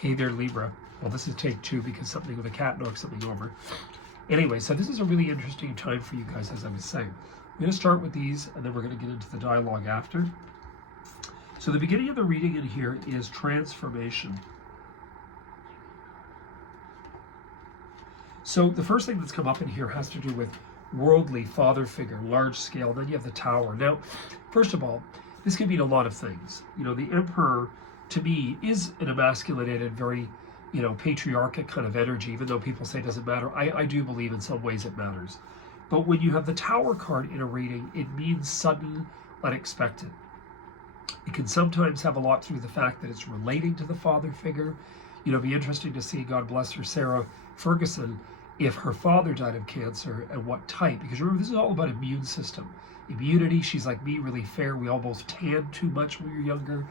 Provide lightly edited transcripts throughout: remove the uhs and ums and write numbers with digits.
Hey there, Libra. Well, this is take 2 because something with a cat knocked something over. Anyway, so this is a really interesting time for you guys, as I was saying. I'm going to start with these, and then we're going to get into the dialogue after. So the beginning of the reading in here is transformation. So the first thing that's come up in here has to do with worldly, father figure, large scale. Then you have the tower. Now, first of all, this can mean a lot of things. You know, the emperor, to me, is an emasculated, very, patriarchic kind of energy, even though people say it doesn't matter. I do believe in some ways it matters. But when you have the tower card in a reading, it means sudden, unexpected. It can sometimes have a lot to do with the fact that it's relating to the father figure. It'd be interesting to see, God bless her, Sarah Ferguson, if her father died of cancer and what type. Because remember, this is all about immune system. Immunity, she's like me, really fair. We all both tan too much when you're younger.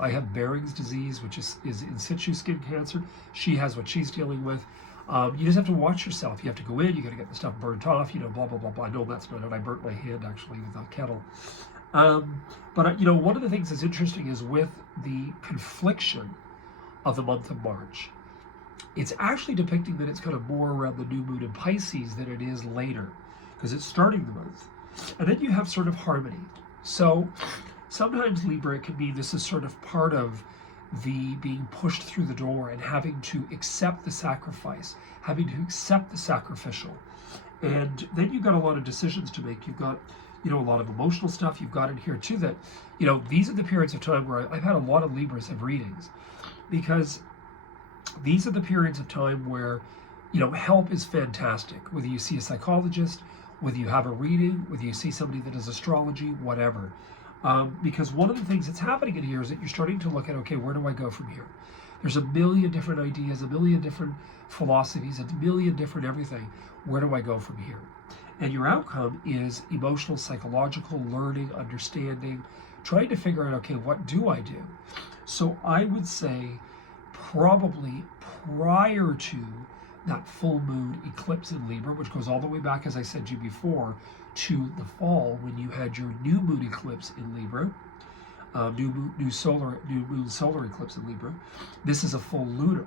I have Behring's disease, which is in situ skin cancer. She has what she's dealing with. You just have to watch yourself. You have to go in, you got to get the stuff burnt off, blah, blah, blah, blah. I know that's not it. I burnt my hand, actually, with a kettle. But one of the things that's interesting is with the confliction of the month of March, it's actually depicting that it's kind of more around the new moon in Pisces than it is later, because it's starting the month. And then you have sort of harmony. So sometimes, Libra, it can be this is sort of part of the being pushed through the door and having to accept the sacrifice, having to accept the sacrificial. And then you've got a lot of decisions to make. You've got, a lot of emotional stuff. You've got in here too that, these are the periods of time where I've had a lot of Libras have readings, because these are the periods of time where, help is fantastic. Whether you see a psychologist, whether you have a reading, whether you see somebody that does astrology, whatever. Because one of the things that's happening in here is that you're starting to look at, okay, where do I go from here? There's a million different ideas, a million different philosophies, a million different everything. Where do I go from here? And your outcome is emotional, psychological, learning, understanding, trying to figure out, okay, what do I do? So I would say probably prior to that full moon eclipse in Libra, which goes all the way back, as I said to you before, to the fall when you had your new moon eclipse in Libra, new moon solar eclipse in Libra. This is a full lunar,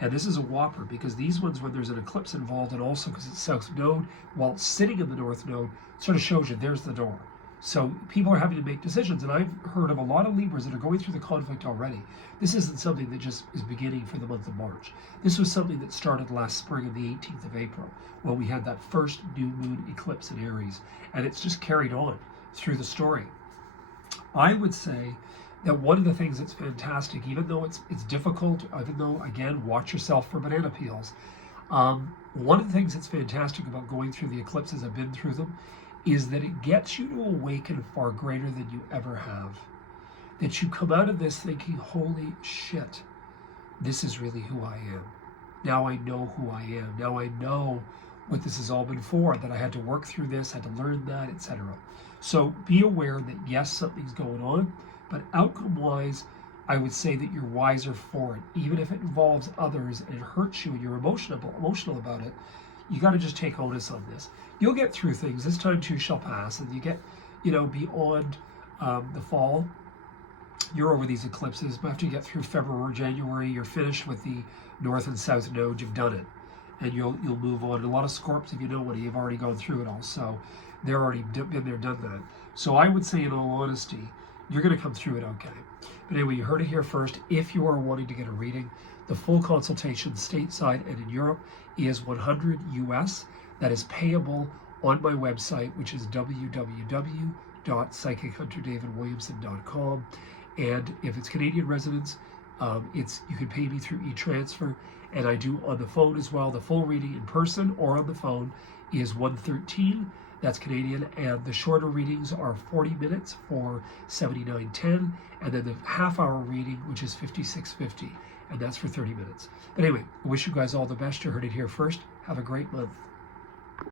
and this is a whopper, because these ones, when there's an eclipse involved, and also because it's south node, while it's sitting in the north node, sort of shows you there's the door. So people are having to make decisions, and I've heard of a lot of Libras that are going through the conflict already. This isn't something that just is beginning for the month of March. This was something that started last spring on the 18th of April, when we had that first new moon eclipse in Aries, and it's just carried on through the story. I would say that one of the things that's fantastic, even though it's difficult, even though, again, watch yourself for banana peels, one of the things that's fantastic about going through the eclipses, I've been through them, is that it gets you to awaken far greater than you ever have. That you come out of this thinking, holy shit, this is really who I am. Now I know who I am. Now I know what this has all been for, that I had to work through this, had to learn that, etc. So be aware that yes, something's going on, but outcome-wise, I would say that you're wiser for it. Even if it involves others and it hurts you and you're emotional about it, you got to just take onus on this. You'll get through things. This time too shall pass, and you get, beyond the fall. You're over these eclipses, but after you get through February, January, you're finished with the north and south nodes. You've done it, and you'll move on. And a lot of Scorps, if you know what, you've already gone through it all, so they're already been there, done that. So I would say, in all honesty, you're going to come through it okay. But anyway, you heard it here first. If you are wanting to get a reading, the full consultation stateside and in Europe is $100 US. That is payable on my website, which is www.psychichunterdavidwilliamson.com. And if it's Canadian residents, you can pay me through e-transfer, and I do on the phone as well. The full reading in person or on the phone is $113. That's Canadian, and the shorter readings are 40 minutes for $79.10, and then the half-hour reading, which is $56.50, and that's for 30 minutes. But anyway, I wish you guys all the best. You heard it here first. Have a great month.